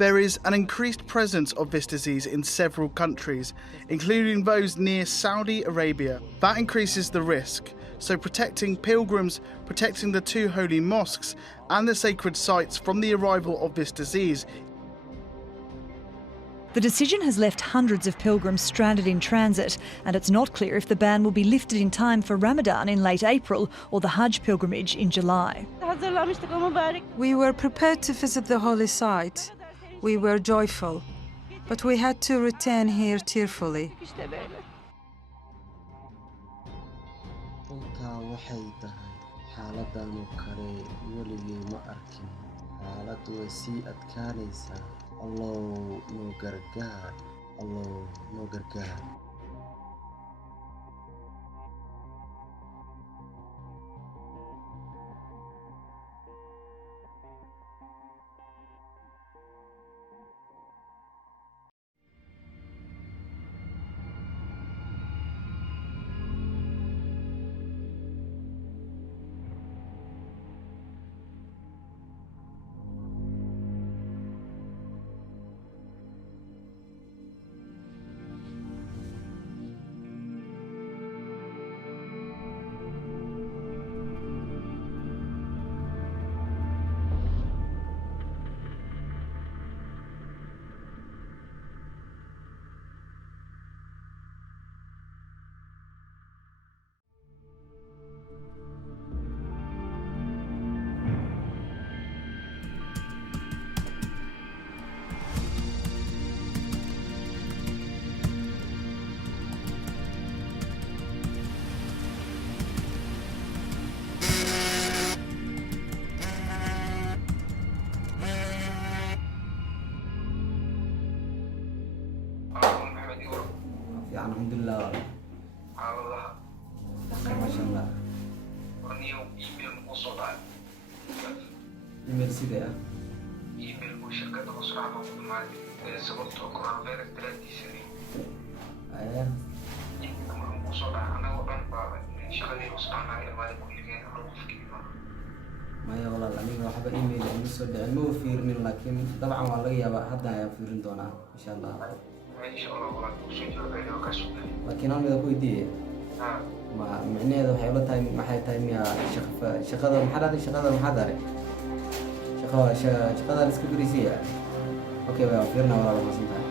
There is an increased presence of this disease in several countries, including those near Saudi Arabia. That increases the risk, so protecting pilgrims, protecting the two holy mosques and the sacred sites from the arrival of this disease. The decision has left hundreds of pilgrims stranded in transit, and it's not clear if the ban will be lifted in time for Ramadan in late April or the Hajj pilgrimage in July. We were prepared to visit the holy site. We were joyful, but we had to return here tearfully. waxay tahay xaaladan oo kale weligay ma arkin xaaladu way sii adkaanaysaa allow noo gargaar الحمد لله والله ما شاء الله إيميل سيدي إيميل وشركة مصرعة ومعي سببت أقرأ غير الثلاثة سنين أيه أمر مصرعة أنا وأنا شغلي وصلنا إلى مالك كل جين أروح في كلمة ما يا والله الأمين وحب إيميل المسود علمه فيرن لكن طبعا والله يا بقى حدا يفيرن دونا إن شاء الله إن شاء الله والله وسجل بيني وكسر لكن أنا بقول دي ما معني هذا حيلا تايم ما حي تايم يا شقة محدد شقة محدد شقة الإسكندرية أوكي بقى فيرنا ولا ما سنتها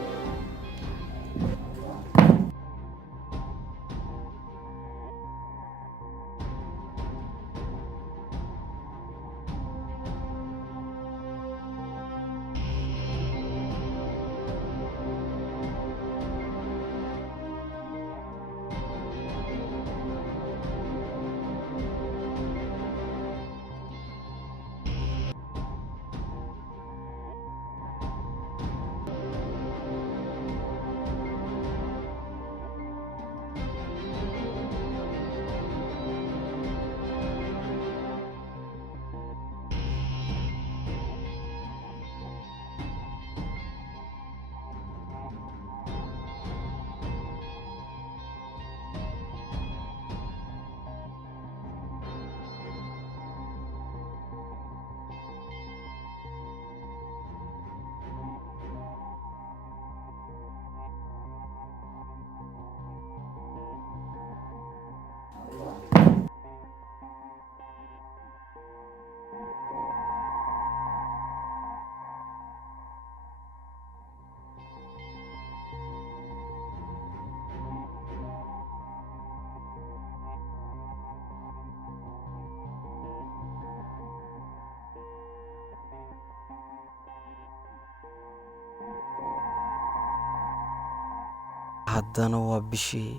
haddana waa bishii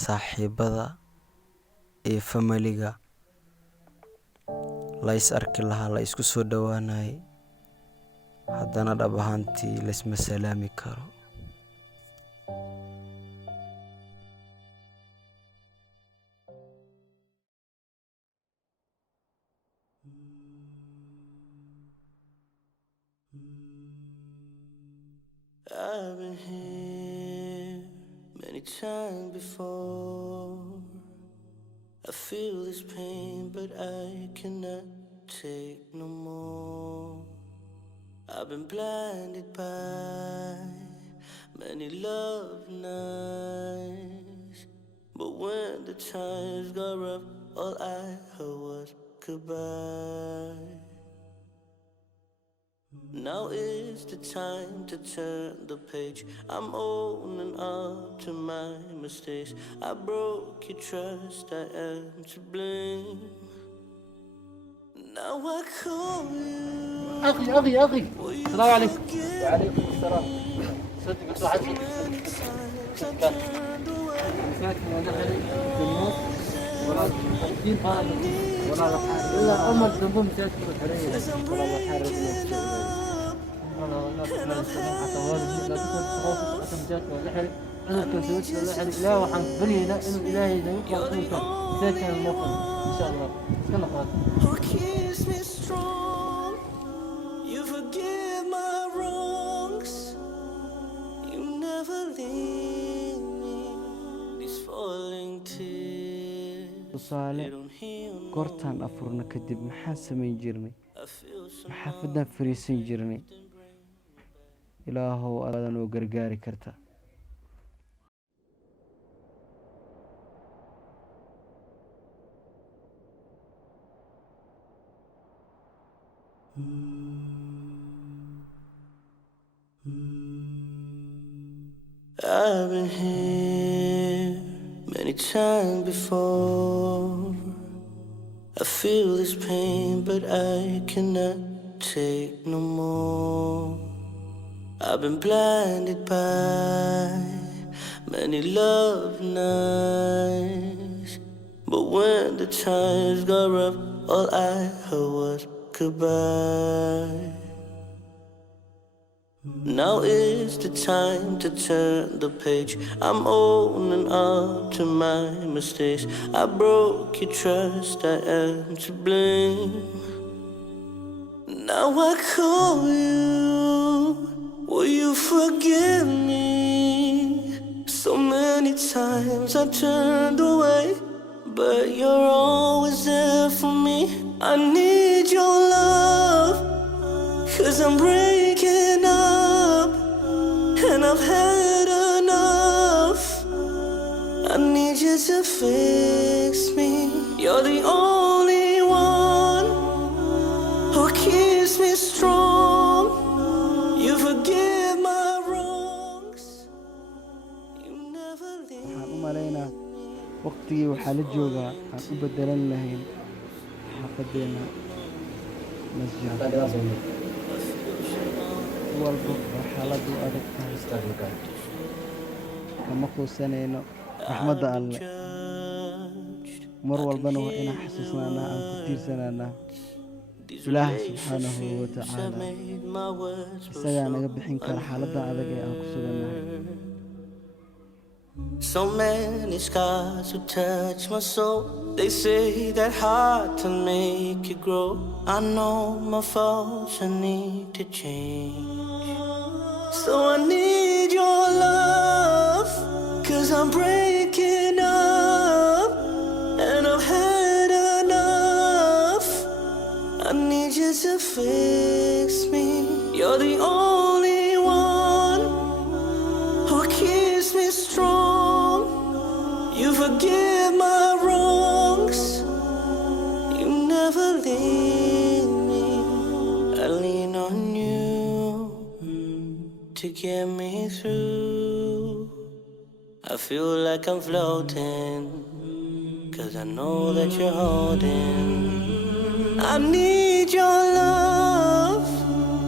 saaxiibada iyo familiga la is arki lahaa la isku soo dhawaanay haddana dhab ahaantii la isma salaami karo I've been here many times before. I feel this pain, but I cannot take no more. I've been blinded by many love nights, but when the times got rough, all I heard was goodbye. Now is the time to turn the page. I'm owning up to my mistakes. I broke your trust, I am to blame. Now I call you. أخي السلام عليكم. وعليكم السلام. صدق واحد ساكن ولا حري بالنص ولا تقديم هذا ولا بحارب إلا أمر تنظم ساكن حري ولا بحارب والله الناس لا يسمعون حتى والد لا تكون تخوف حتى مجاك ولا حري أنا كنت ولا حري لا وحن بني لا إنه إلهي لا يطلع توصل ساكن الموطن إن شاء الله كل خير. Who keeps me strong? You forgive my wrongs. You never leave me. These falling tears. tusaale goortaan afurna kadib maxaa samayn jirnay maxaafadan fariisan jirnay ilaahow aadan oo gargaari karta I've been here many times before. I feel this pain, but I cannot take no more. I've been blinded by many love nights, but when the times got rough, all I heard was goodbye. Now is the time to turn the page. I'm owning up to my mistakes. I broke your trust, I am to blame. Now I call you, will you forgive me? So many times I turned away, but you're always there for me. I need your love, 'cause I'm breaking up, and I've had enough. I need you to fix me. You're the only one who keeps me strong. You forgive my wrongs. You never leave waxaan u malaynaa waqtigii waxaa la joogaa aan u bedelan lahayn xaafadeena masjidka walba oo xaaladu adag tahay kama quusanayno raxmadda alle mar walbana waa inaan xasuusnaanaa aan ku tiirsanaanaa ilaah subxaanahu watacaala isagaa naga bixin kara xaaladda adag ee aan ku sugannahay So many scars who touch my soul. They say that hard to make it grow. I know my faults, I need to change. So I need your love, 'cause I'm breaking up, and I've had enough. I need you to fix me. You're the only one who keeps me strong. You forgive my wrongs. You never leave me. I lean on you to get me through. I feel like I'm floating, 'cause I know that you're holding. I need your love,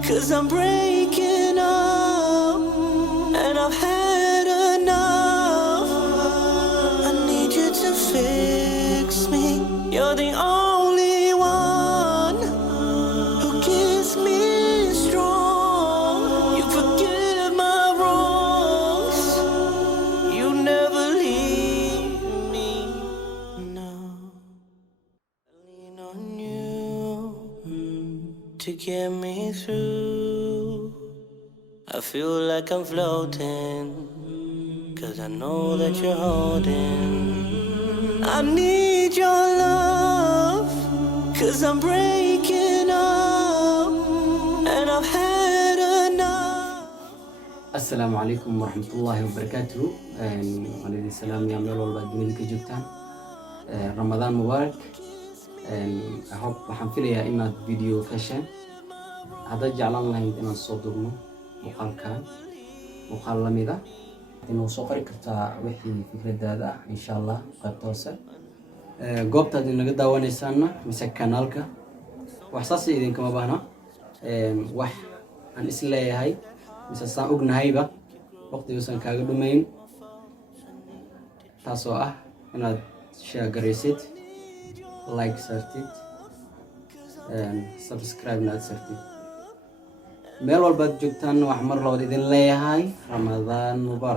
'cause I'm breaking up, and I've had enough. I need you to fix me. You're the only one who keeps me strong. You forgive my wrongs. You never leave me. No, I lean on you to get me through. I feel like I'm floating, 'cause I know that you're holding. I need your love, 'cause I'm breaking up, and I've had السلام عليكم ورحمة الله وبركاته. وعليكم السلام يا ميل والله جميلك جبتان. رمضان مبارك. أحب وحنفلي يا إما فيديو فاشن. هذا جعلنا الله إن الصدورنا مقال كان مقال لميدا إنه سوقري كرتا وحي فكرة هذا إن شاء الله قد توصل. قبضة إنه قد دواني سنة مسك كانالك وحساسي إذا كما بهنا وح عن إسلام هاي مثل سان أغنى هايبة وقت يوصل كاغدو مين تاسوء أنا شير قريسيت لايك سرتيت سبسكرايب نات سرتيت ميل والباد جوكتان وحمر لو ديدين لي هاي رمضان مبارك.